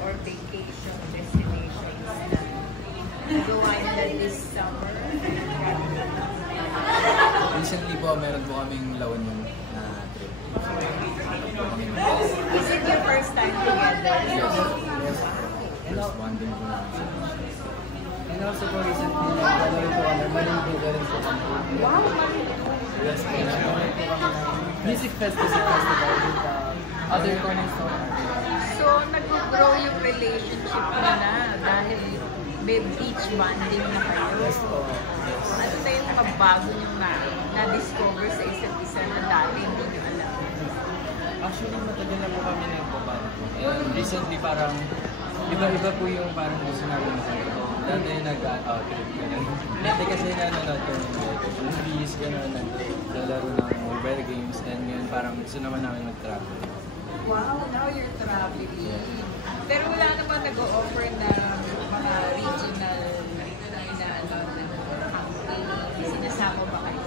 or vacation destinations na gawain na this summer? Recently po, meron po kaming La Union na trip. Is it your first time together? Yes. First bonding po namin. And also po recently, nag-ano po kami, Malindiga rin po kami. Wow! Yes, po kami ng Music Festival with other cornerstone artists. So, nag-grow yung relationship mo na dahil may beach bonding na kayo. Yes po. Ano na yung mga bago nyo na-discover sa isa't isa na dati hindi nyo alam? Actually, matagal na po kami nagpapano po. And recently, parang iba-iba po yung parang gusto namin sa dati nag-out-trip gano'n. Dati kasi nanonood kami ng movies, gano'n, naglalaro ng mobile games, and ngayon parang gusto naman namin mag-travel. Wow, now you're traveling. Pero wala naman nag-o-offer na mga regional na camping. Sinasama ba kayo?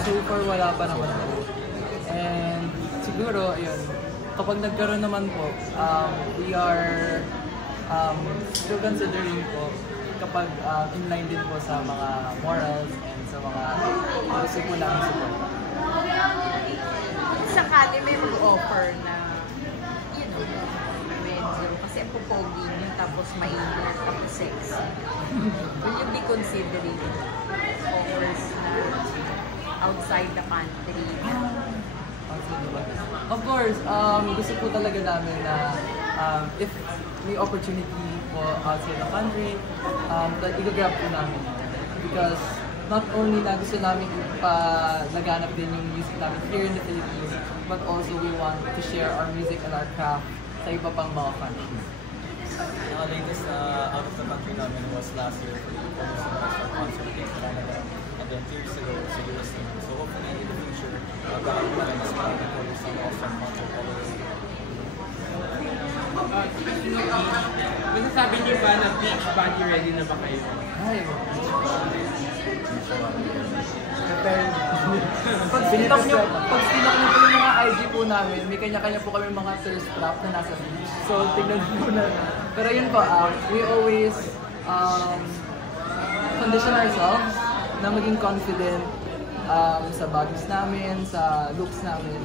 So far, wala pa naman po. And siguro, ayun, kapag nagkaroon naman po, we are still considering po kapag inline din po sa mga morals and sa mga gusto po namin support. Sakali may mag-offer na, you know, medyo, kasi ang pupogi nyo, tapos mainit, tapos sexy. Will you be considering offers na outside the country? Of course, gusto po talaga namin na if may opportunity po outside the country, i-grab po namin. Because not only na gusto namin laganap din yung music namin here in the Philippines, but also we want to share our music and our craft sa iba pang mga countries. Latest out of the country namin was last year for the concert in Canada, and then 2 years ago sa USA. So hopefully in the future, baka po namin mas marami po some awesome concert followers. Masasabi niyo ba na beach body ready na ba kayo? Ay, pag sinok niyo po yung mga IG po namin, may kanya-kanya po kami mga thirst trap na nasa beach. So, tingnan po na. Pero yun po, we always condition ourselves na maging confident sa bodies namin, sa looks namin.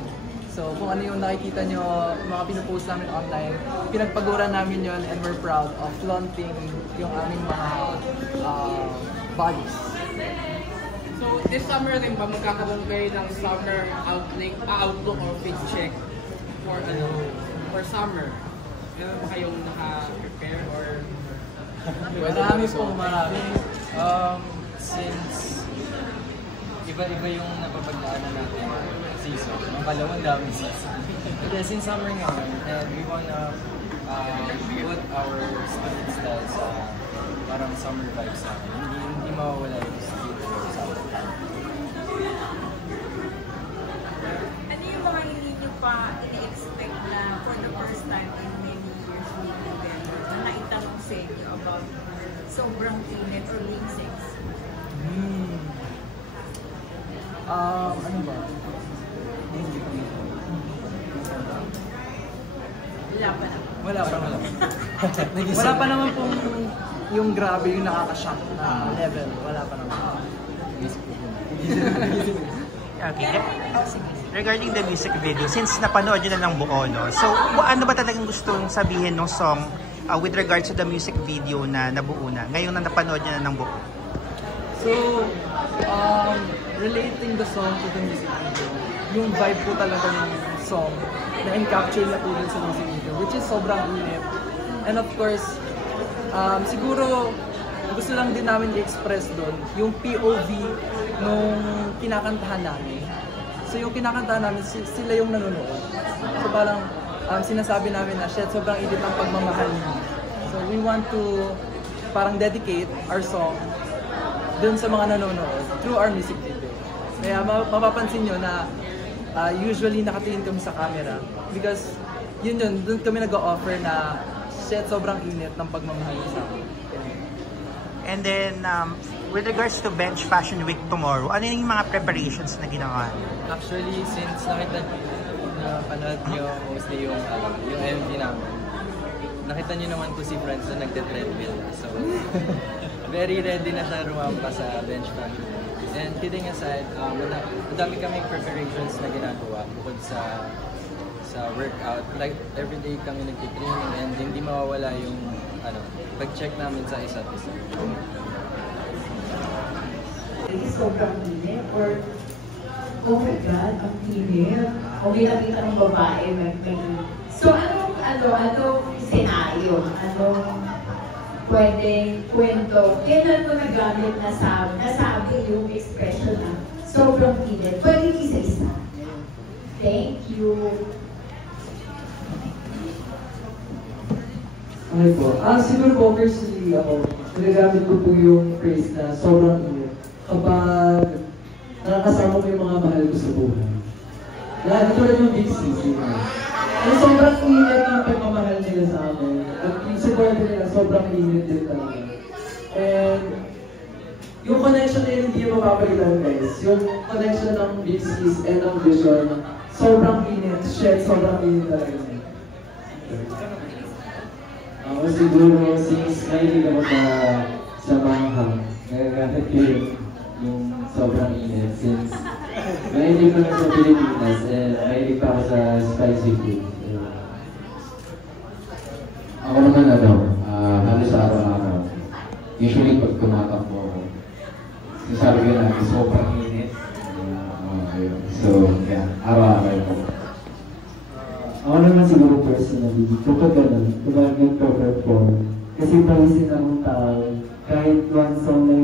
So, kung ano yung nakikita nyo, mga pinupost namin online, pinagpagura namin yon, and we're proud of flaunting yung aming mga bodies. So, this summer rin ba magkakaroon kayo ng summer outlook or fit check for summer? Meron ba kayong naka-prepare or? Marami pong marami. Since iba-iba yung napapagdaanan natin season, makalawang daming season. Kasi since summer ngayon, and we wanna put our student style sa parang summer vibes namin. Hindi mawawala yung studio sa atin. Ano yung mga hindi nyo pa ini-expect na for the first time in many years being together na naitanong sa inyo about sobrang init or being sexy? Ano ba? Wala pa naman. Wala pa naman pong yung grabe, yung nakaka-shock na level. Wala pa naman. Okay. Regarding the music video, since napanood nyo na ng buo, no? So, ano ba talagang gustong sabihin ng song with regards to the music video na nabuo na? Ngayon na napanood nyo na ng buo. So, relating the song to the music video, yung vibe po talaga ng song na encapture na po dun sa music video, which is sobrang init. And of course, siguro gusto lang din namin i-express doon yung POV nung kinakantahan namin. So yung kinakantahan namin, sila yung nanonood. So parang sinasabi namin na, shit, sobrang init ng pagmamahal niyo. So we want to parang dedicate our song dun sa mga nanonood through our music video. Kaya mapapansin nyo na usually nakatingin kami sa camera because dun kami nag-o-offer na shit, sobrang init ng pagmamahal sa amin. And then, with regards to Bench Fashion Week tomorrow, ano yung mga preparations na ginawa? Actually, since nakita na panood nyo mostly yung MV namin, nakita niyo naman po si Franz na nagte-treadmill. So, very ready na siya rumampa sa bench fashion. And kidding aside, madami kaming preparations na ginagawa bukod sa workout. Like, everyday kami nagtitraining and hindi mawawala yung pag-check namin sa isa't isa. Sobrang init or oh my God, ang init. O may nakita ng babae, may so anong senaryo? Anong pwedeng kwento? Kailan mo nagamit nasabi yung expression na sobrang init? Pwede isa-isa. Thank you. Okay po. Siguro po, personally ako, nagagamit ko po yung phrase na sobrang init kapag nakakasama ko yung mga mahal ko sa buhay. Lagi ko rin yung big sisi. Sobrang init ng pagmamahal nila sa amin. At yung support nila, sobrang init din talaga. And yung connection na yun, hindi yung mapapalitan guys. Yung connection ng big sis and ng vision, sobrang init. Shit, sobrang init talaga. Ako siguro, since mahilig ako sa manghang, nagagamit ko yung sobrang init since mahilig ko sa Pilipinas and mahilig pa ako sa spicy food. Ako naman halos araw-araw. Usually pag tumatakbo ako, sinasabi ko na sobrang init. So, yeah, araw-araw ko. Ako naman siguro personally, kapag nagpo-perform, kasi pawisin akong tao, kahit one song na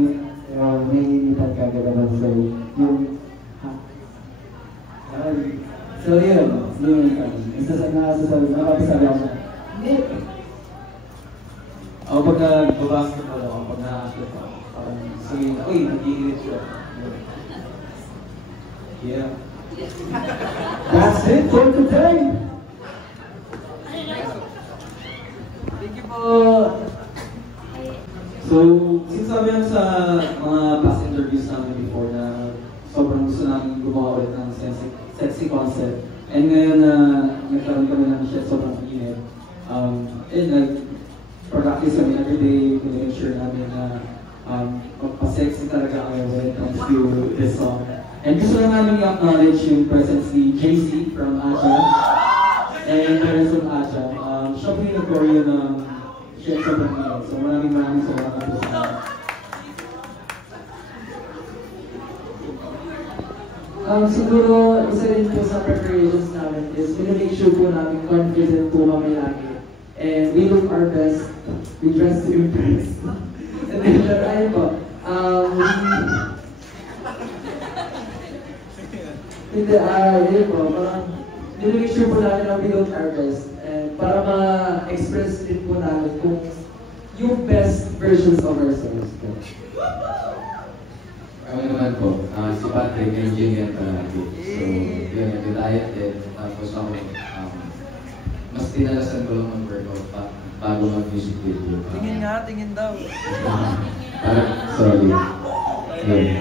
may initan kagad naman sa yung so yun, nakapasabi ako na Nick! Ako pag nag-basketball ako, pag na-shoot ako, parang sabihin na, uy, nag-iinit siya. Yeah. That's it for today! Thank you po! So, sinasabi lang sa mga past interviews namin before na sobrang gusto namin gumawa ulit ng sexy concept. And ngayon na nagkaroon kami ng shit sobrang init. Nag-practice kami everyday, make sure namin na magpa-sexy talaga kami when it comes to this song. And gusto lang namin i-acknowledge yung presence ni JC from Asia and the rest of Asia. Siya po yung nag-choreo ng shit sobrang init. So maraming salamat po sa siguro, isa rin po sa preparations namin is make sure po namin confident po kami lagi. And we look our best, we dress to impress. And then, ayun po, ayun po, parang make sure po namin na we look our best. And para ma-express din po namin kung yung best versions of ourselves po. Kami naman po, si Patrick, engineer palagi. So, yun, nag-diet din. Tapos ako, mas tinalasan ko lang ng workout bago mag-music video. Tingin nga, tingin daw. Parang, sorry. Yun.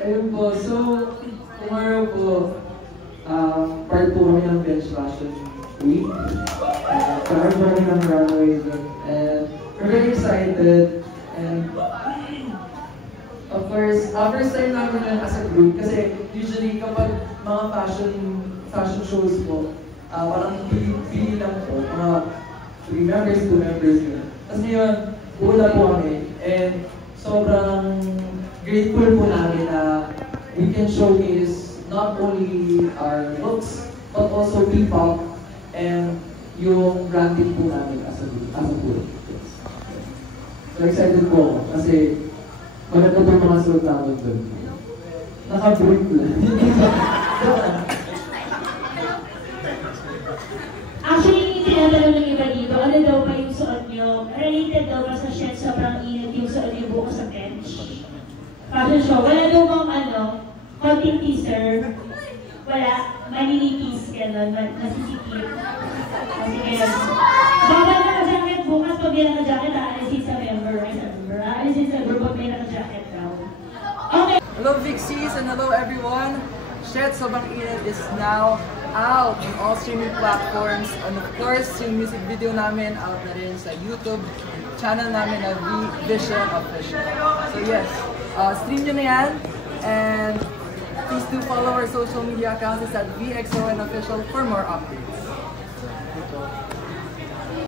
Ayun po, so tomorrow po, part po kami ng bench fashion week. Part po kami ng runway din. And we're very excited. And of course, first time namin na as a group kasi usually kapag mga fashion shows po, parang pili lang po, mga 3 members, 2 members yun. Tapos ngayon, buo po kami. And sobrang grateful po namin na we can showcase not only our looks, but also P-pop and yung branding po namin as a group. So excited po ako kasi maganda po yung mga suot namin doon. Naka-brief lang. Actually, yung tinatanong ng iba dito, ano daw ba yung suot nyo? Related daw ba sa shit sobrang init yung suot nyo buko sa bench? Fashion show, wala daw bang konting teaser? Wala, maninipis, gano'n, nasisikip. Sige, bawal na ka-jacket bukas pag yan ka-jacket, aalisin sa member. Hello Vixies and hello everyone! Shed Sobrang Init is now out on all streaming platforms, and of course yung music video namin out na rin sa YouTube channel namin na V-Vision Official. So yes, stream nyo na yan, and please do follow our social media accounts at VXON Official for more updates.